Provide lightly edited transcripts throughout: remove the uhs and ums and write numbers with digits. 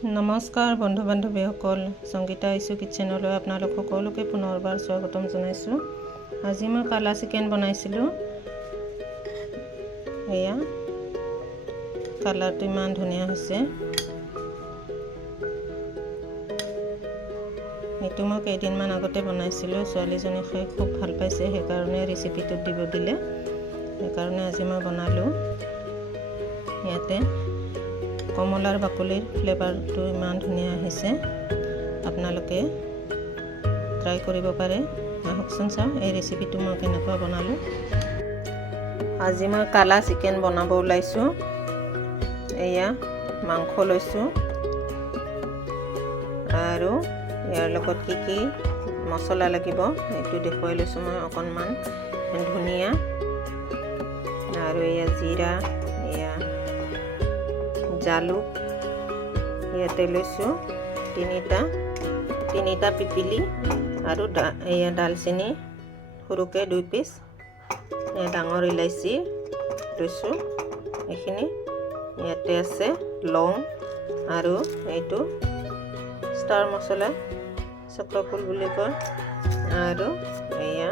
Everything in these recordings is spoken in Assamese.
নমস্কাৰ বন্ধু বান্ধৱীসকল, সংগীতা ইছু কিটচেনলৈ আপোনালোক সকলোকে পুনৰবাৰ স্বাগতম জনাইছোঁ। আজি মই কালা চিকেন বনাইছিলোঁ। এয়া কালাৰটো ইমান ধুনীয়া হৈছে। এইটো মই কেইদিনমান আগতে বনাইছিলোঁ। ছোৱালীজনী খাই খুব ভাল পাইছে, সেইকাৰণে ৰেচিপিটোত দিব দিলে, সেইকাৰণে আজি মই বনালোঁ। ইয়াতে কমলাৰ বাকলিৰ ফ্লেভাৰটো ইমান ধুনীয়া আহিছে, আপোনালোকে ট্ৰাই কৰিব পাৰে। আহকচোন চাওঁ এই ৰেচিপিটো মই কেনেকৈ বনালোঁ। আজি মই কালা চিকেন বনাব ওলাইছোঁ। এয়া মাংস লৈছোঁ আৰু ইয়াৰ লগত কি কি মছলা লাগিব এইটো দেখুৱাই লৈছোঁ মই। অকণমান ধনিয়া আৰু এয়া জিৰা, এয়া জালুক ইয়াতে লৈছোঁ তিনিটা পিপিলি আৰু এয়া ডালচেনি সৰুকৈ 2 পিচ, ডাঙৰ ইলাইচি লৈছোঁ এইখিনি। ইয়াতে আছে লং আৰু এইটো ষ্টাৰ মছলা, চক্ৰফুল বুলি কয়, আৰু এয়া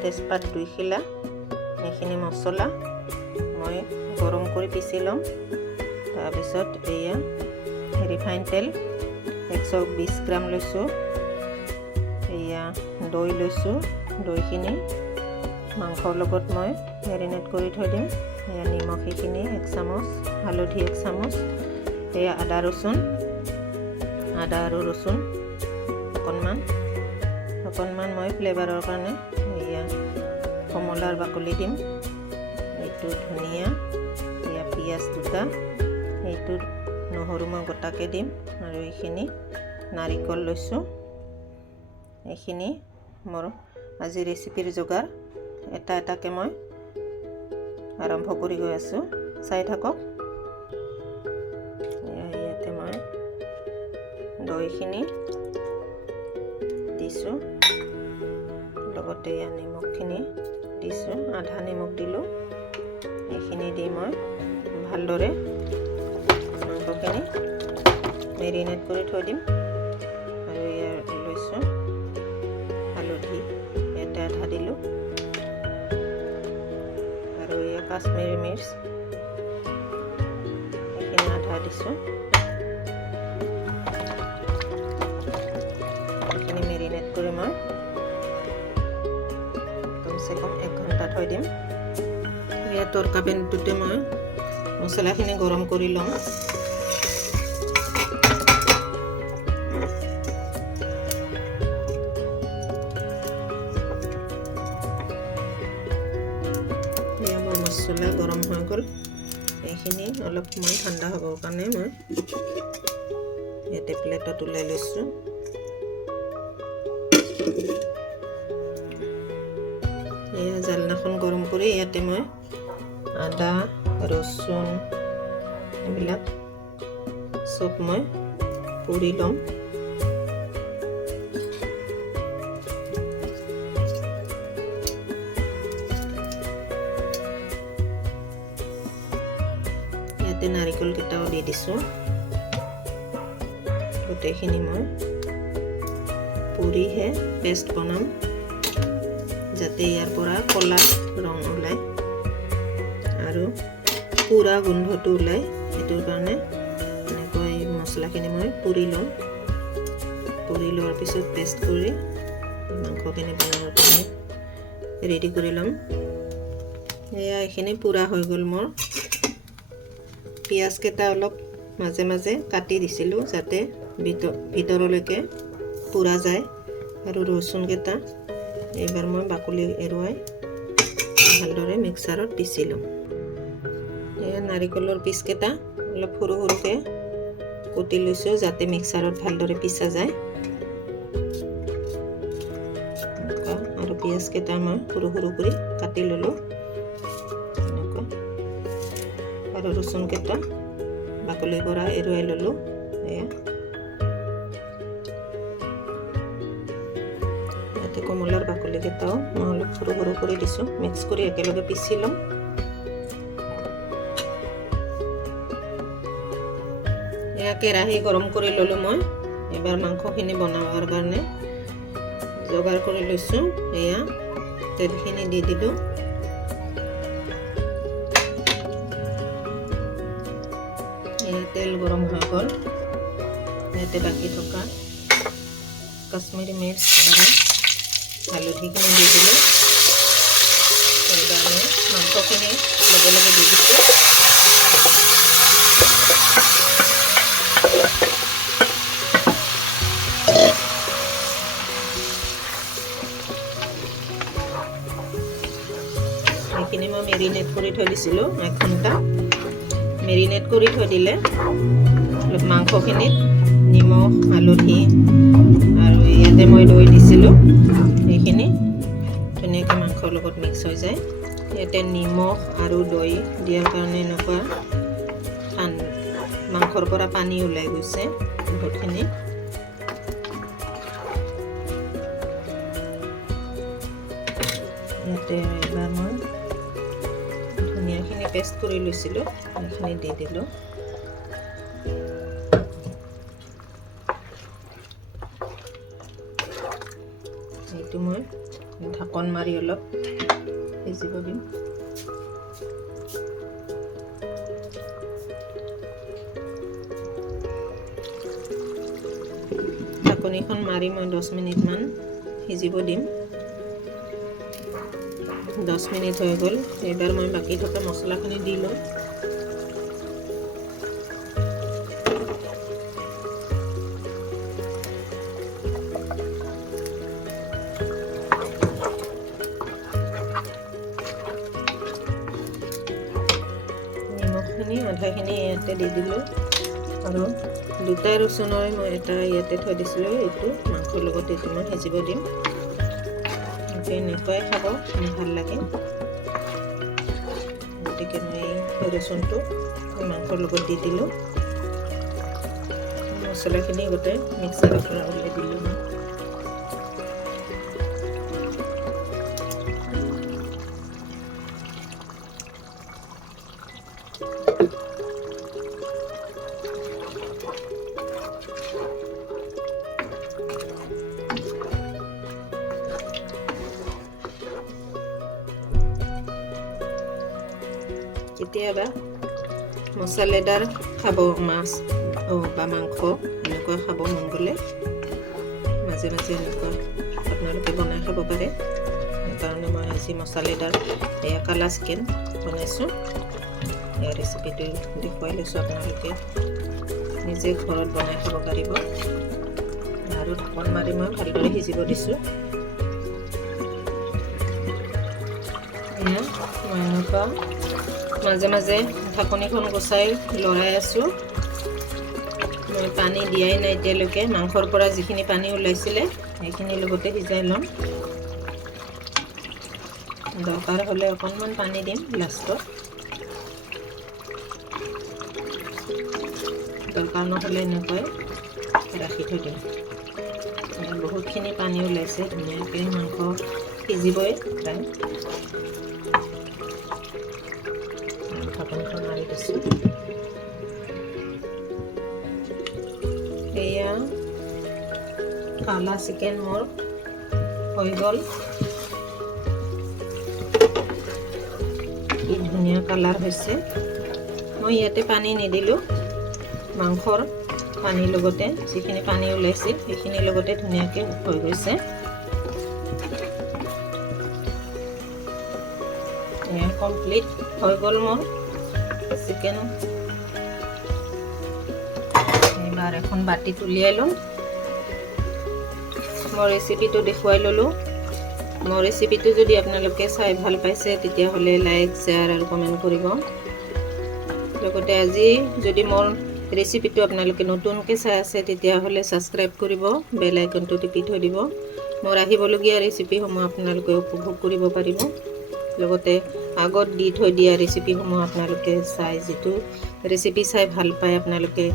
তেজপাত 2 খিলা। এইখিনি মছলা মই গৰম কৰি পিচি ল'ম। তাৰপিছত এয়া ৰিফাইন তেল 120 গ্ৰাম লৈছোঁ। এয়া দৈ লৈছোঁ, দৈখিনি মাংসৰ লগত মই মেৰিনেট কৰি থৈ দিম। এয়া নিমখ এইখিনি 1 চামুচ, হালধি 1 চামুচ, এয়া আদা আৰু ৰচুন অকণমান মই ফ্লেভাৰৰ কাৰণে এয়া কমলাৰ বাকলি দিম। এইটো ধনিয়া, এয়া পিঁয়াজ 2টা, এইটো নহৰু মই গোটাকৈ দিম, আৰু এইখিনি নাৰিকল লৈছোঁ। এইখিনি মোৰ আজি ৰেচিপিৰ যোগাৰ। এটা এটাকৈ মই আৰম্ভ কৰি গৈ আছোঁ, চাই থাকক। ইয়াতে মই দৈখিনি দিছোঁ, লগতে এয়া নিমখখিনি দিছোঁ, আধা নিমখ দিলোঁ। এইখিনি দি মই ভালদৰে মাংসখিনি মেৰিনেট কৰি থৈ দিম। আৰু ইয়াৰ লৈছোঁ হালধি, ইয়াতে আধা দিলোঁ, আৰু এয়া কাশ্মীৰী মিৰ্চ এইখিনি আধা দিছোঁ। এইখিনি মেৰিনেট কৰি মই কমচে কম 1 ঘণ্টা থৈ দিম। ইয়াৰ তৰকা পেনটোতে মই মছলাখিনি গৰম কৰি ল'ম। মছলা গৰম হৈ গ'ল। এইখিনি অলপ মই ঠাণ্ডা হ'বৰ কাৰণে মই ইয়াতে প্লেটত ওলাই লৈছোঁ। এয়া জালনাখন গৰম কৰি ইয়াতে মই আদা, ৰচুন এইবিলাক চব মই পুৰি ল'ম। ইয়াতে নাৰিকল কেইটাও দি দিছোঁ। গোটেইখিনি মই পুৰিহে পেষ্ট বনাম, যাতে ইয়াৰ পৰা ক'লা ৰং ওলায় আৰু পুৰা গোন্ধটো ওলায়। সেইটোৰ কাৰণে এনেকৈ মছলাখিনি মই পুৰি ল'ম। পুৰি লোৱাৰ পিছত পেষ্ট কৰি মাংসখিনি বনাবৰ কাৰণে ৰেডি কৰি ল'ম। এয়া এইখিনি পুৰা হৈ গ'ল মোৰ। পিঁয়াজকেইটা অলপ মাজে মাজে কাটি দিছিলোঁ, যাতে ভিতৰলৈকে পুৰা যায়। আৰু ৰচুনকেইটা এইবাৰ মই বাকলি এৰুৱাই ভালদৰে মিক্সাৰত পিচি ল'ম। এয়া নাৰিকলৰ পিচকেইটা অলপ সৰু সৰুকৈ কুটি লৈছোঁ, যাতে মিক্সাৰত ভালদৰে পিচা যায়। আৰু পিঁয়াজকেইটা মই সৰু সৰু কৰি কাটি ল'লোঁ এনেকুৱা। আৰু ৰচুনকেইটা বাকলিৰ পৰা এৰুৱাই ল'লোঁ। ইয়াতে কমলাৰ বাকলিকেইটাও মই অলপ সৰু সৰু কৰি দিছোঁ, মিক্স কৰি একেলগে পিচি ল'ম। কেৰাহী গৰম কৰি ল'লোঁ মই এবাৰ মাংসখিনি বনাবৰ কাৰণে যোগাৰ কৰি লৈছোঁ এয়া তেলখিনি দি দিলোঁ এয়া তেল গৰম হৈ গ'ল ইয়াতে বাকি থকা কাশ্মীৰী মিৰ্চ আৰু হালধিখিনি দি দিলোঁ এইবাৰ মই মাংসখিনি লগে লগে দি দিছোঁ এইখিনি মই মেৰিনেট কৰি থৈ দিছিলোঁ 1 ঘণ্টা মেৰিনেট কৰি থৈ দিলে অলপ মাংসখিনিত নিমখ হালধি আৰু ইয়াতে মই দৈ দিছিলোঁ এইখিনি ধুনীয়াকৈ মাংসৰ লগত মিক্স হৈ যায় ইয়াতে নিমখ আৰু দৈ দিয়াৰ কাৰণে এনেকুৱা মাংসৰ পৰা পানী ওলাই গৈছে বহুতখিনি ইয়াতে এবাৰ মই ধুনীয়াখিনি পেষ্ট কৰি লৈছিলোঁ সেইখিনি দি দিলোঁ এইটো মই ঢাকন মাৰি অলপ সিজিব দিম ঢাকনিখন মাৰি মই 10 মিনিটমান সিজিব দিম 10 মিনিট হৈ গ'ল এইবাৰ মই বাকি থকা মছলাখিনি দি লওঁ নিমখখিনি আধাখিনি ইয়াতে দি দিলোঁ আৰু 2টা ৰচুনৰ মই এটা ইয়াতে থৈ দিছিলোঁ এইটো মাংসৰ লগত এইটো মই সিজিব দিম এনেকুৱাই খাব ভাল লাগে গতিকে মই ৰচুনটো মাংসৰ লগত দি দিলোঁ মছলাখিনি গোটেই মিক্সাৰৰ পৰা উলিয়াই দিলোঁ কেতিয়াবা মছলাদাৰ খাব মাছ বা মাংস এনেকুৱা খাব মন গ'লে মাজে মাজে এনেকুৱা আপোনালোকে বনাই খাব পাৰে সেইকাৰণে মই আজি মছলাদাৰ এয়া কালা চিকেন বনাইছোঁ ইয়াৰ ৰেচিপিটো দেখুৱাই লৈছোঁ আপোনালোকে নিজে ঘৰত বনাই খাব পাৰিব আৰু ঢাকন মাৰি মই ভালদৰে সিজিব দিছোঁ এয়া মই এনেকুৱা মাজে মাজে ঢাকনিখন গুচাই লৰাই আছোঁ মই পানী দিয়াই নাই এতিয়ালৈকে মাংসৰ পৰা যিখিনি পানী ওলাইছিলে সেইখিনি লগতে সিজাই ল'ম দৰকাৰ হ'লে অকণমান পানী দিম লাষ্টত দৰকাৰ নহ'লে এনেকৈ ৰাখি থৈ দিম বহুতখিনি পানী ওলাইছে ধুনীয়াকৈ মাংস সিজিবই প্ৰায় ঢাকনখন মাৰি দিছোঁ এয়া কালা চিকেন মোৰ হৈ গ'ল কি ধুনীয়া কালাৰ হৈছে মই ইয়াতে পানী নিদিলোঁ মাংসৰ পানীৰ লগতে যিখিনি পানী ওলাইছিল সেইখিনিৰ লগতে ধুনীয়াকৈ হৈ গৈছে এয়া কমপ্লিট হৈ গ'ল মোৰ চিকেন এইবাৰ এখন বাটিত উলিয়াই ল'ম মোৰ ৰেচিপিটো দেখুৱাই ল'লোঁ মোৰ ৰেচিপিটো যদি আপোনালোকে চাই ভাল পাইছে তেতিয়াহ'লে লাইক শ্বেয়াৰ আৰু কমেণ্ট কৰিব লগতে আজি যদি মোৰ ৰেচিপিটো আপোনালোকে নতুনকৈ চাই আছে তেতিয়াহ'লে ছাবস্ক্ৰাইব কৰিব বেল আইকনটো টিপি থৈ দিব মোৰ আহিবলগীয়া ৰেচিপিসমূহ আপোনালোকে উপভোগ কৰিব পাৰিব লগতে আগত দি থৈ দিয়া ৰেচিপিসমূহ আপোনালোকে চাই যিটো ৰেচিপি চাই ভাল পায় আপোনালোকে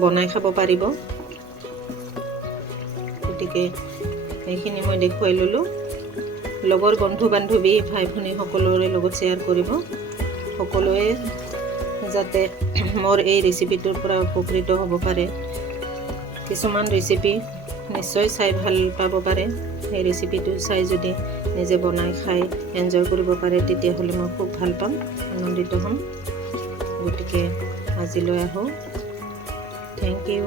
বনাই খাব পাৰিব গতিকে এইখিনি মই দেখুৱাই ল'লোঁ লগৰ বন্ধু বান্ধৱী ভাই ভনী সকলোৰে লগত শ্বেয়াৰ কৰিব সকলোৱে যাতে মোৰ এই ৰেচিপিটোৰ পৰা উপকৃত হ'ব পাৰে। কিছুমান ৰেচিপি নিশ্চয় চাই ভাল পাব পাৰে। সেই ৰেচিপিটো চাই যদি নিজে বনাই খাই এনজয় কৰিব পাৰে তেতিয়াহ'লে মই খুব ভাল পাম, আনন্দিত হ'ম। গতিকে আজিলৈ আহোঁ। Thank U.